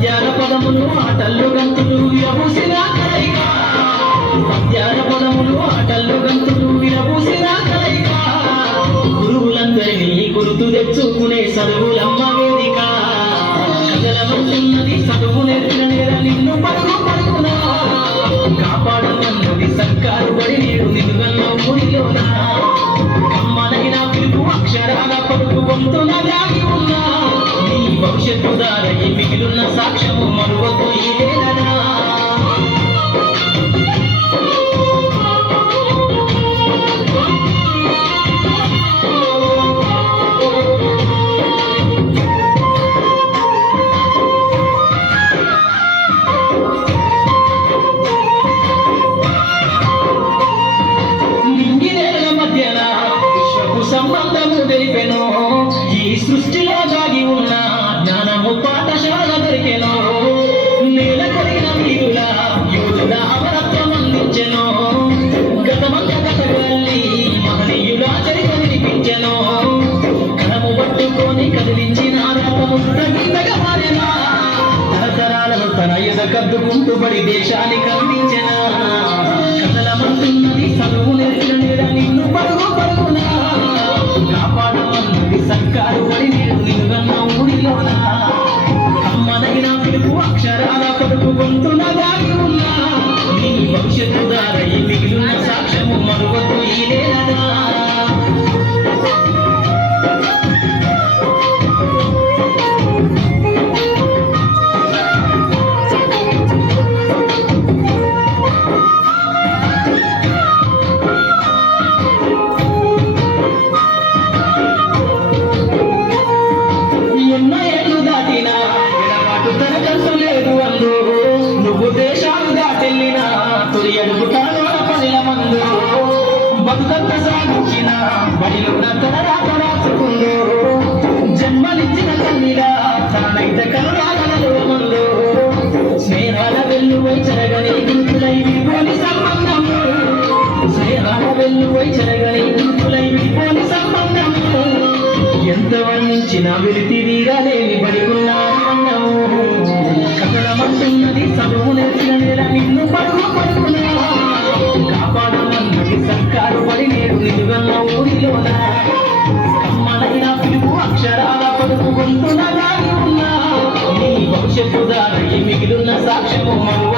పద్యాల పదములు ఆటల్లో గంతులు విరబూసిన కలయిక పద్యాల పదములు ఆటల్లో గంతులు విరబూసిన కలయిక గురువులందరినీ గుర్తు తెచ్చుకునే చదువులమ్మ వేదిక కదలమంటున్నది చదువు నేర్పిన నేల నిన్ను పరుగు పరుగునా కాపాడమన్నది సర్కారు బడి నేడు నిలువన్న ఊరిలోనా కమ్మనైన పిలుపు అక్షరాల పలుకు వంతున దాగి ఉన్నా నీ భవిష్యత్తు దారై మిగిలిన సాక్ష్యము మరువకు ఇదేనా సంబంధము తెలిపెను ఈ సృష్టిలో దాగి ఉన్న జ్ఞానము పాఠశాల దొరికెను నేల కొరిగిన వీరుల యోధుల అమరత్వం అందించెను గతమంత కథగల్లి మహనీయుల చరిత్ర వినిపించెను కరము పట్టుకొని కదిలించిన గీతగా మారెనా తరతరాలను తన ఎద కద్దుకుంటూ బడి దేశానికి అందించెన కథలమంటున్నది చదువు నేర్చిన నేల నిన్ను పరుగు పరుగునా కాపాడమన్నది సర్కారు బడి నేడు నిలువన్న ఊరిలోనా అమ్మనైన పిలుపు అక్షరాల పలుకు గొంతున దాగి ఉన్నా నీ భవిష్యత్తు దారై మిగిలిన సాక్ష్యము మరువకు ఇదేనా నువ్వు దేశాలు దాటెళ్ళినా తొలి అడుగుతాను పల్లెల మందు బతుకంత సాగించిన బడిలో తన రాత రాసుకుందో జన్మలిచ్చిన తల్లిలా తనైతే కలరాగలలో మందు స్నేహాల వెల్లువై చెరగని గుర్తులై విడిపోని సంబంధం స్నేహాల వెల్లువై చెరగని గుర్తులై విడిపోని సంబంధం ఎంత వర్ణించిన వెలితి వీరలేని బడికున్నాను కథలమంటున్నది చదువు నేర్చిన నేల నిన్ను పరుగు పరుగునా కాపాడమన్నది సర్కారు బడి నేడు నిలువన్న ఊరిలోనా కమ్మనైన పిలుపు అక్షరాల పలుకు గొంతున దాగి ఉన్నా నీ భవిష్యత్తు దారై మిగిలిన సాక్ష్యము మరువ